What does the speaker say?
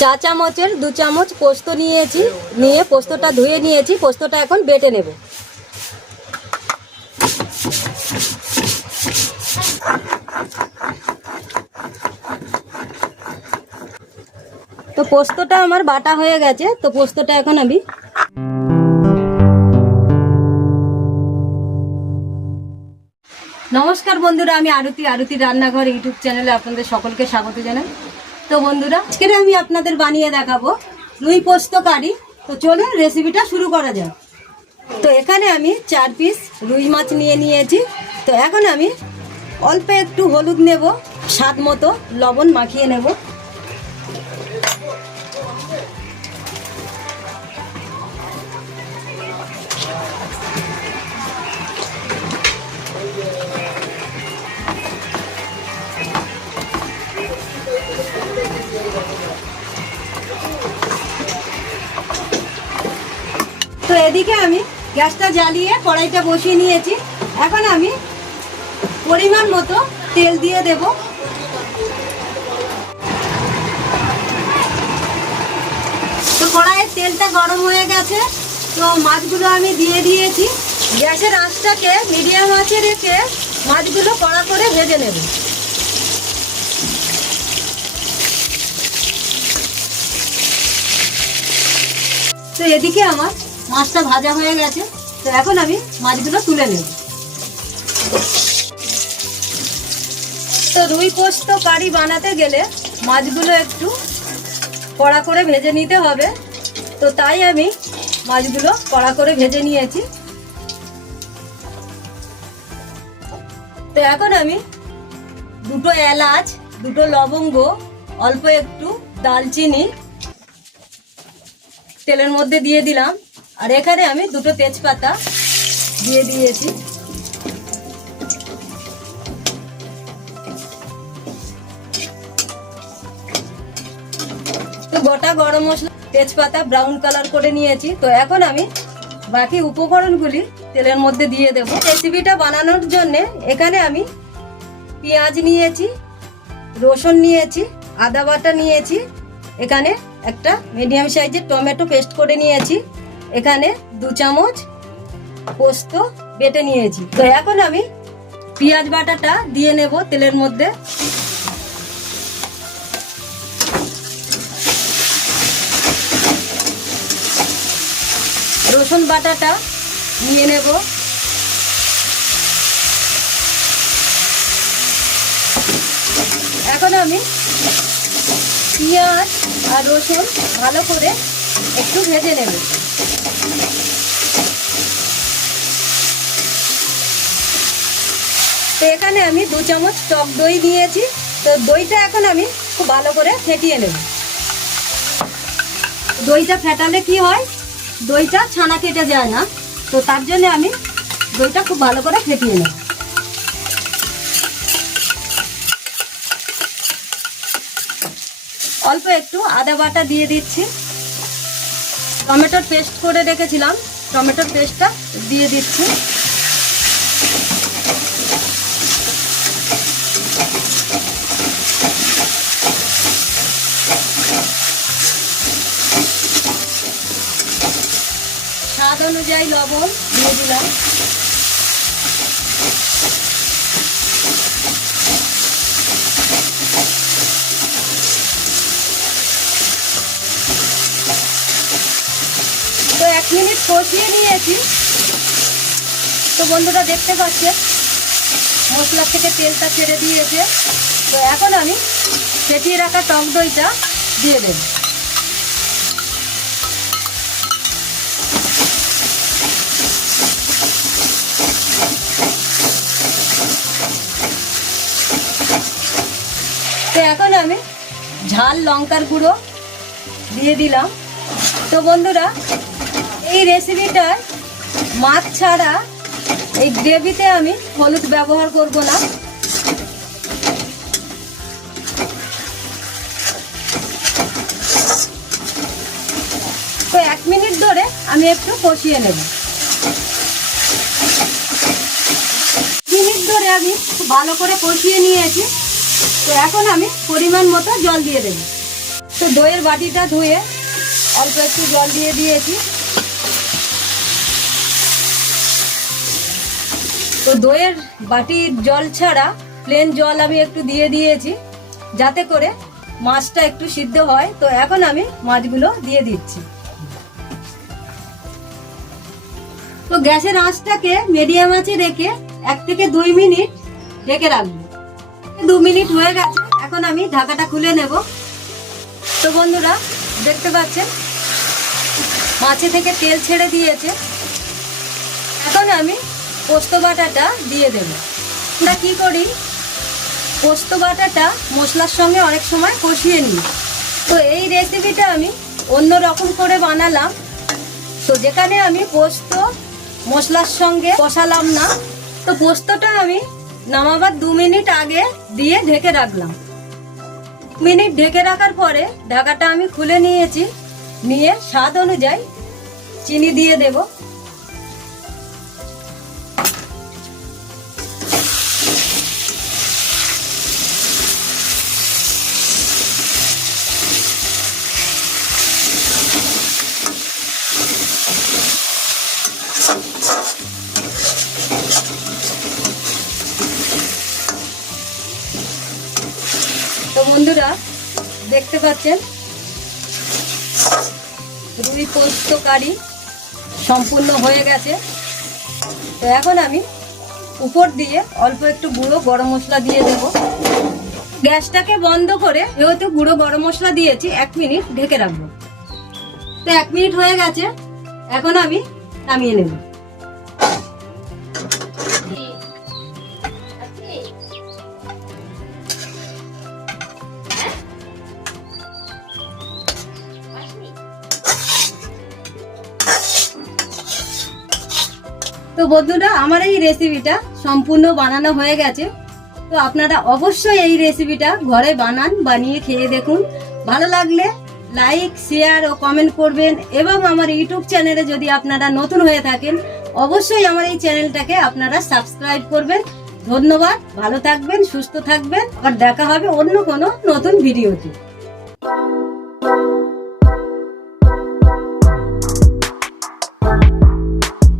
চা চামচের দু চামচ পোস্ত নিয়েছি, নিয়ে পোস্তটা ধুয়ে নিয়েছি, পোস্তটা এখন বেটে নেব। তো পোস্তটা আমার বাটা হয়ে গেছে, তো পোস্তটা এখন আমি নমস্কার বন্ধুরা, আমি আরতি আরতি রান্নাঘর ইউটিউব চ্যানেলে আপনাদের সকলকে স্বাগত জানাই। তো বন্ধুরা আজকে আমি আপনাদের বানিয়ে দেখাবো রুই পোস্ত কারি। তো চলুন রেসিপিটা শুরু করা যাক। তো এখানে আমি চার পিস রুই মাছ নিয়ে নিয়েছি। তো এখন আমি অল্প একটু হলুদ নেব, স্বাদ মতো লবণ মাখিয়ে নেব। এদিকে আমি গ্যাসটা জ্বালিয়ে কড়াইটা বসিয়ে নিয়েছি। এখন আমি পরিমাণ মতো তেল দিয়ে দেব। তো কড়াইয়ের তেলটা গরম হয়ে গেছে। তো মাছগুলো আমি দিয়ে দিয়েছি। গ্যাসের আঁচটাকে মিডিয়াম আঁচে রেখে মাছগুলো কড়া করে ভেজে নেব। তো এদিকে আমার মাছটা ভাজা হয়ে গেছে, তো এখন আমি মাছগুলো তুলে নেব। তো রুই পোস্ত কারি বানাতে গেলে মাছগুলো একটু কড়া করে ভেজে নিতে হবে। তো তাই আমি মাছগুলো কড়া করে ভেজে নিয়েছি। তো এখন আমি দুটো এলাচ, দুটো লবঙ্গ, অল্প একটু দালচিনি তেলের মধ্যে দিয়ে দিলাম। আর এখানে আমি দুটো তেজপাতা দিয়ে দিয়েছি। গোটা গরম মশলা তেজপাতা ব্রাউন কালার করে নিয়েছি। তো এখন আমি বাকি উপকরণগুলি তেলের মধ্যে দিয়ে দেবো। রেসিপিটা বানানোর জন্য এখানে আমি পেঁয়াজ নিয়েছি, রসুন নিয়েছি, আদা বাটা নিয়েছি, এখানে একটা মিডিয়াম সাইজের টমেটো পেস্ট করে নিয়েছি। এখানে দু চামচ পোস্ত বেটে নিয়েছি। তো এখন আমি পেঁয়াজ বাটাটা দিয়ে নেব তেলের মধ্যে। রসুন বাটাটা নিয়ে নেব। এখন আমি পেঁয়াজ আর রসুন ভালো করে একটু ভেজে নেব। তো এখানে আমি দু চামচ টক দই দিয়েছি। তো দইটা এখন আমি খুব ভালো করে ফেটিয়ে নেব। দইটা ফেটালে কি হয়? দইটা ছানা কেটে যায় না। তো তার জন্য আমি দইটা খুব ভালো করে ফেটিয়ে নেব। অল্প একটু আদা বাটা দিয়ে দিচ্ছি। টমেটোর পেস্ট করে রেখেছিলাম। টমেটোর পেস্টটা দিয়ে দিচ্ছি। স্বাদ অনুযায়ী লবণ দিয়ে দিলাম। এক মিনিট কষিয়ে নিয়েছি। তো বন্ধুরা দেখতে পাচ্ছে মশলা থেকে তেলটা ছেড়ে দিয়েছে। তো এখন আমি ফেটিয়ে রাখা টক দইটা দিয়ে দেব। তো এখন আমি ঝাল লঙ্কার গুঁড়ো দিয়ে দিলাম। তো বন্ধুরা এই রেসিপিটায় মাছ ছাড়া এই গ্রেভিতে আমি হলুদ ব্যবহার করব না। তো এক মিনিট ধরে আমি একটু কষিয়ে নেব। মিনিট ধরে আমি ভালো করে কষিয়ে নিয়েছি। তো এখন আমি পরিমাণ মতো জল দিয়ে দেব। তো দইয়ের বাটিটা ধুয়ে অল্প একটু জল দিয়ে দিয়েছি। তো দইয়ের বাটির জল ছাড়া প্লেন জল আমি একটু দিয়ে দিয়েছি, যাতে করে মাছটা একটু সিদ্ধ হয়। তো এখন আমি মাছগুলো দিয়ে দিচ্ছি। তো গ্যাসের আঁচটাকে মিডিয়াম আঁচে রেখে এক থেকে দুই মিনিট ঢেকে রাখব। দু মিনিট হয়ে গেছে, এখন আমি ঢাকাটা খুলে নেব। তো বন্ধুরা, দেখতে পাচ্ছেন, মাছে থেকে তেল ছেড়ে দিয়েছে। এখন আমি পোস্ত বাটাটা দিয়ে দেব। আমরা কি করি? পোস্ত বাটাটা মশলার সঙ্গে অনেক সময় কষিয়ে নিই। তো এই রেসিপিটা আমি অন্য রকম করে বানালাম। তো যেখানে আমি পোস্ত মশলার সঙ্গে কষালাম না, তো পোস্তটা আমি নামাবার দু মিনিট আগে দিয়ে ঢেকে রাখলাম। মিনিট ঢেকে রাখার পরে ঢাকাটা আমি খুলে নিয়েছি। নিয়ে স্বাদ অনুযায়ী চিনি দিয়ে দেব। বন্ধুরা, দেখতে পাচ্ছেন? রুই পোস্ত কারি সম্পূর্ণ হয়ে গেছে। তো এখন আমি উপর দিয়ে অল্প একটু গুঁড়ো গরম মশলা দিয়ে দেব। গ্যাসটাকে বন্ধ করে যেহেতু গুঁড়ো গরম মশলা দিয়েছি, এক মিনিট ঢেকে রাখব। তো এক মিনিট হয়ে গেছে, এখন আমি নামিয়ে নেব। তো বন্ধুরা, আমার এই রেসিপিটা সম্পূর্ণ বানানো হয়ে গেছে। তো আপনারা অবশ্যই এই রেসিপিটা ঘরে বানান, বানিয়ে খেয়ে দেখুন। ভালো লাগলে লাইক শেয়ার ও কমেন্ট করবেন এবং আমার ইউটিউব চ্যানেলে যদি আপনারা নতুন হয়ে থাকেন, অবশ্যই আমার এই চ্যানেলটাকে আপনারা সাবস্ক্রাইব করবেন। ধন্যবাদ, ভালো থাকবেন, সুস্থ থাকবেন, আর দেখা হবে অন্য কোনো নতুন ভিডিওতে